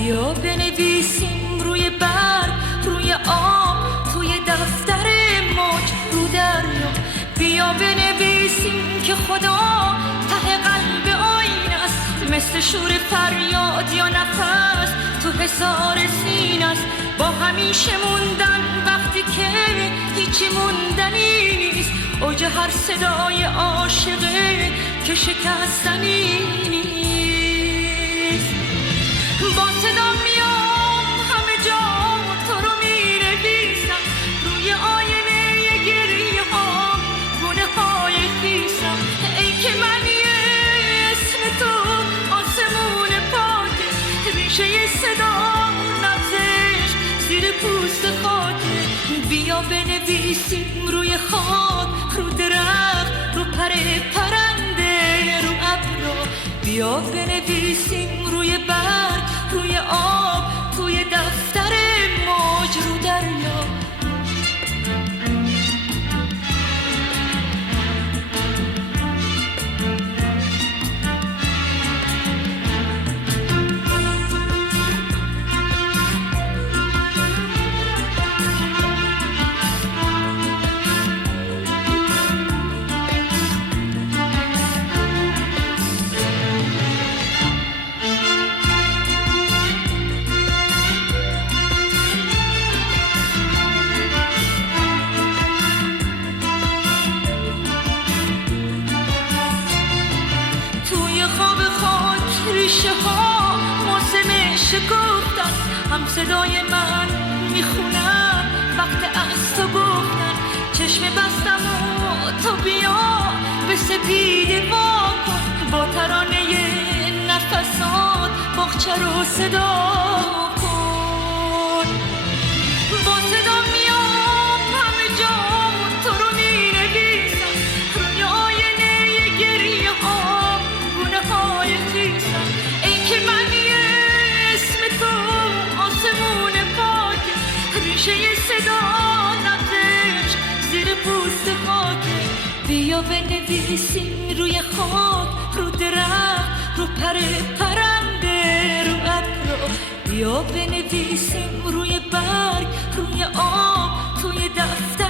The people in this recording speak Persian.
بیا بنویسیم روی برگ، روی آب، توی دفتر موج، رو دریا. بیا بنویسیم که خدا ته قلب آینه است، مثل شور فریاد یا نفس تو حصار سینه است. با همیشه موندن وقتی که هیچی موندنی نیست، اوج هر صدای عاشقه که شکستنی نیست. با صدا میام همه جا تو رو می‌نویسم، روی آینه گریه ها گونه های خیسم. ای که من اسم تو آسمون پاکه، ریشه صدا نبزش زیر پوست خاکه. بیا بنویسیم روی خاک، رو درخت، رو پرنده، رو ابرا. بیا بنویسیم روی برگ، روی آب، توی دفتر موج، رو دریا. ریشه ها موسم شکفتن، هم صدای من میخونن وقت از تو گفتن. چشم بستم و تو بیا به سپیده وا کن، با ترانه نفسات باغچه رو صدا کن. با صدا میام همه جا تو رو مینویسم، روی آینه گریه ها گونه های خیسم. ای که من اسم تو آسمون پاکه، ریشه صدا نبزش زیر پوست خاکه. بیا بنویسیم روی خاک، رو درخت، رو پرنده، رو ابرا. بیا بنویسیم روی برگ، روی آب، توی دفتر